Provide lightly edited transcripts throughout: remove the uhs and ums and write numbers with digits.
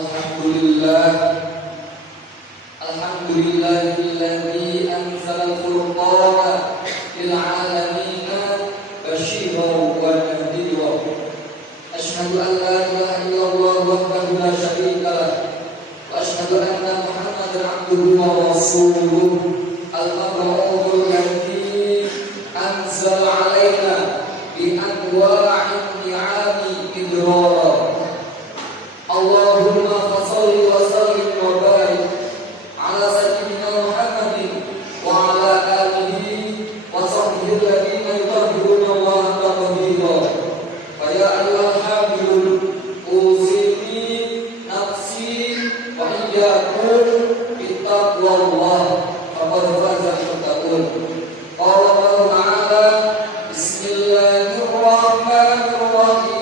Alhamdulillah, alhamdulillahilladzi anzala al-furqana lil 'alamin basyiran wa nadhiran. Asyhadu an la ilaha illallah wahdahu la syarika lah wa asyhadu anna Muhammadan 'abduhu wa rasuluh. Al-mab'uthul ladzi anzala 'alaina bi anwa'in ni'ami idrara. Allahumma fasholli wa sallim wa barik ala sayyidina Muhammadin wa ala alihi wa sahbihi alladziina yutahhiruna Allaha taqdira. Fa ya ayyuhal hamilun usini nafsi wa iyyakum bittaqwallah faqad faza al-muttaqun. Qala Allah ta'ala bismillahirrahmanirrahim.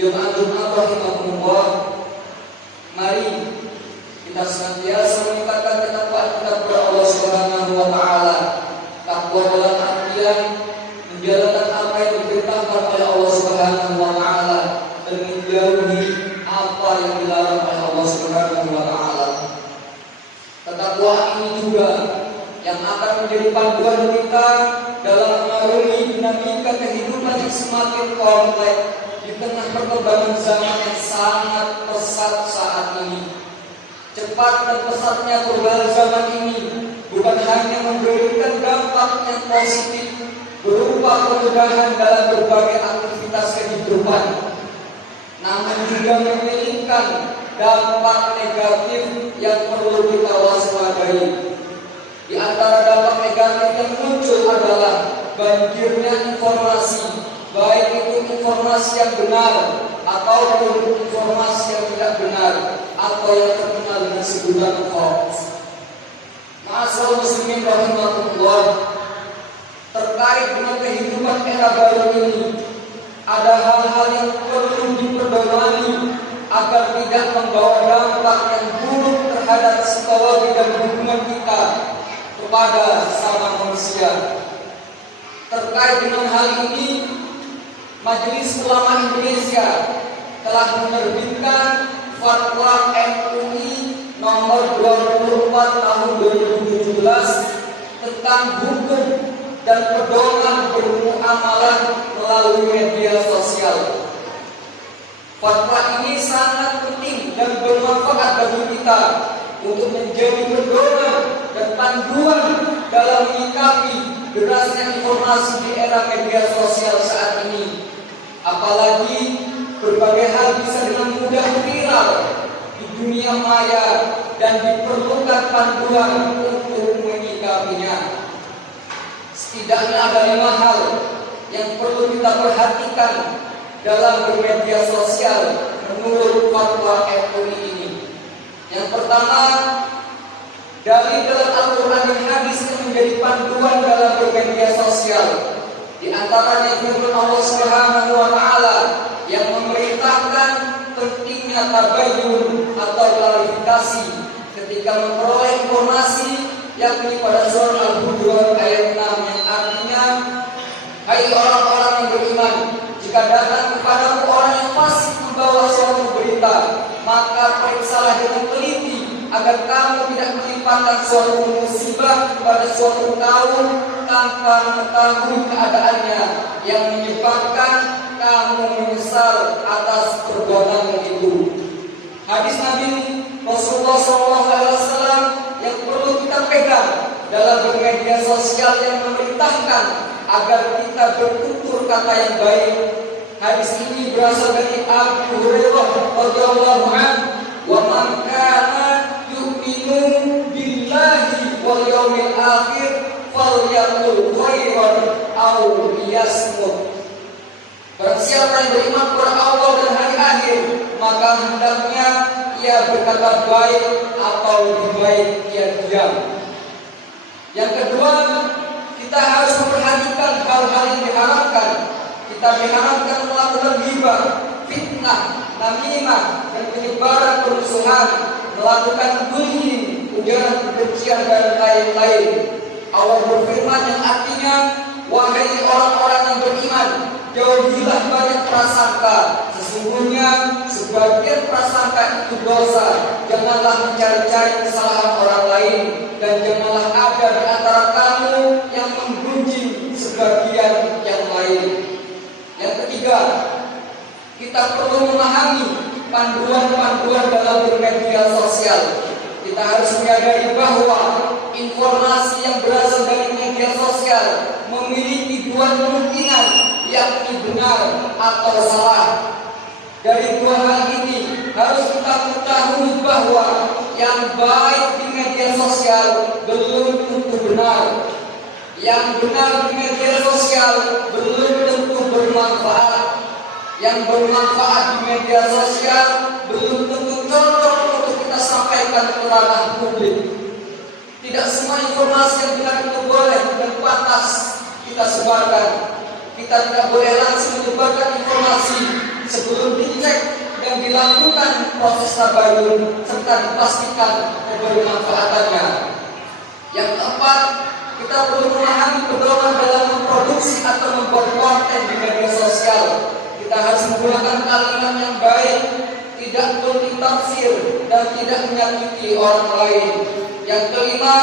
Jemaah rahimahumullah, mari kita senantiasa meningkatkan ketakwaan kita kepada Allah Subhanahu wa taala. Takwa dalam artian menjalankan apa yang diperintahkan oleh Allah Subhanahu wa taala dan menjauhi apa yang dilarang oleh Allah Subhanahu wa taala. Ketakwaan ini juga yang akan menjadi panduan kita dalam mengarungi dinamika kehidupan yang semakin kompleks di tengah perkembangan zaman yang sangat pesat saat ini. Cepat dan pesatnya perubahan zaman ini bukan hanya memberikan dampak yang positif berupa kemudahan dalam berbagai aktivitas kehidupan, namun juga memiliki dampak negatif yang perlu kita waspadai. Di antara dampak negatif yang muncul adalah banjirnya informasi, baik itu informasi yang benar ataupun informasi yang tidak benar atau yang terkenal dengan sebutan hoax. Ma'asyiral muslimin rahimahullah, terkait dengan kehidupan era baru ini, ada hal-hal yang perlu diperdomani agar tidak membawa dampak yang buruk terhadap psikologi dan hubungan kita kepada sesama manusia. Terkait dengan hal ini, Majelis Ulama Indonesia telah menerbitkan Fatwa MUI nomor 24 tahun 2017 tentang hukum dan pedoman bermuamalah melalui media sosial. Fatwa ini sangat penting dan bermanfaat bagi kita untuk menjadi pedoman dan panduan dalam menyikapi derasnya informasi di era media sosial saat ini. Apalagi berbagai hal bisa dengan mudah viral di dunia maya dan diperlukan panduan untuk menyikapinya. Setidaknya ada 5 hal yang perlu kita perhatikan dalam bermedia sosial menurut fatwa MUI ini. Yang pertama, dari dalam Al-Quran dan hadis yang menjadi panduan dalam bermedia sosial. Di antaranya firman Allah Subhanahu wa taala yang memerintahkan pentingnya tabayyun atau klarifikasi ketika memperoleh informasi, yakni pada surah Al-Hujurat ayat 6 yang artinya, hai orang-orang yang beriman, jika datang kepadamu orang yang fasik membawa suatu berita, maka periksalah dengan teliti agar kamu tidak melimpahkan suatu musibah kepada suatu kaum tanpa mengetahui keadaannya yang menyebabkan kamu menyesal atas perbuatan itu. Hadis Nabi Rasulullah SAW yang perlu kita pegang dalam bermedia sosial yang memerintahkan agar kita bertutur kata yang baik. Hadis ini berasal dari Abu Hurairah radhiyallahu anhu, wa man kana yu'minu billahi wal yawmil akhir falyaqul khairan aw liyasmut. yang beriman kepada Allah dan hari akhir, maka hendaknya ia berkata baik atau lebih baik ia diam. Yang kedua, kita harus memperhatikan hal-hal yang diharamkan. Kita diharamkan melakukan ghibah, fitnah, namimah, dan penyebaran kerusuhan, melakukan bullying, ujaran kebencian dan lain-lain. Allah berfirman yang artinya, wahai orang-orang yang beriman, jauhilah banyak prasangka. Sesungguhnya sebagian prasangka itu dosa. Janganlah mencari-cari kesalahan orang lain, dan janganlah ada di antara kamu yang menggunjing sebagian yang lain. Yang ketiga, kita perlu memahami panduan-panduan dalam bermedia sosial. Kita harus menyadari bahwa informasi yang berasal dari media sosial memiliki dua kemungkinan, yakni benar atau salah. Dari dua hal ini harus kita ketahui bahwa yang baik di media sosial belum tentu benar. Yang benar di media sosial belum tentu bermanfaat. Yang bermanfaat di media sosial belum tentu cocok untuk kita sampaikan ke ranah publik. Tidak semua informasi yang benar itu boleh dan pantas kita sebarkan. Kita tidak boleh langsung menyebarkan informasi sebelum dicek dan dilakukan proses tabayun serta dipastikan kebermanfaatannya. Yang keempat, kita perlu memahami pedoman dalam memproduksi atau membuat konten di media sosial. Kita harus menggunakan kalimat yang baik, tidak multitafsir dan tidak menyakiti orang lain. Yang kelima,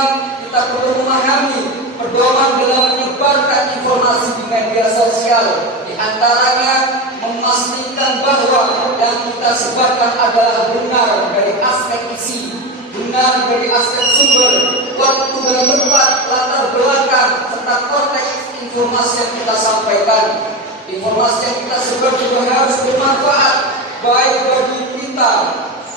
kita perlu memahami pedoman dalam menyebarkan informasi di media sosial. Di antaranya memastikan bahwa yang kita sebarkan adalah benar dari aspek isi, benar dari aspek sumber, waktu dan tempat, latar belakang, serta konteks informasi yang kita sampaikan. Informasi yang kita sebar juga harus bermanfaat, baik bagi kita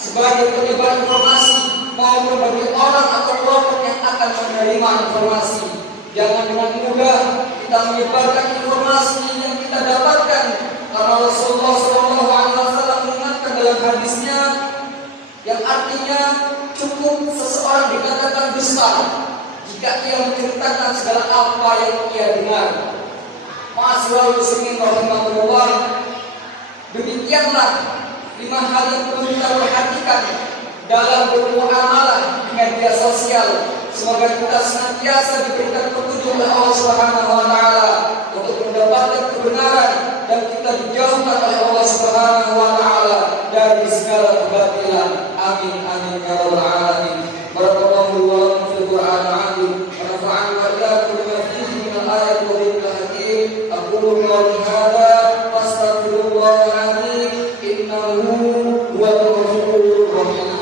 sebagai penyebar informasi maupun bagi orang atau kelompok yang akan menerima informasi. Jangan dengan mudah kita menyebarkan informasi yang kita dapatkan, karena Rasulullah SAW mengingatkan dalam hadisnya yang artinya cukup seseorang dikatakan dusta jika ia menceritakan segala apa yang ia dengar. Ma'asyiral muslimin rahimakumullah, demikianlah 5 hal yang perlu kita perhatikan dalam bermuamalah di media sosial. Semoga kita senantiasa diberikan petunjuk oleh Allah Subhanahu wa taala untuk mendapatkan kebenaran dan kita dijauhkan oleh Allah Subhanahu wa taala dari segala kebatilan. Amin amin ya rabbal alamin. Barakallahu wa lakum fil Qur'an al-azim wa nafa'ani wa iyyakum bima fihi min al-ayati wa dhikril hakim. Aqulu qawli hadza wa astaghfirullahal azim innahu huwal ghafurur rahim.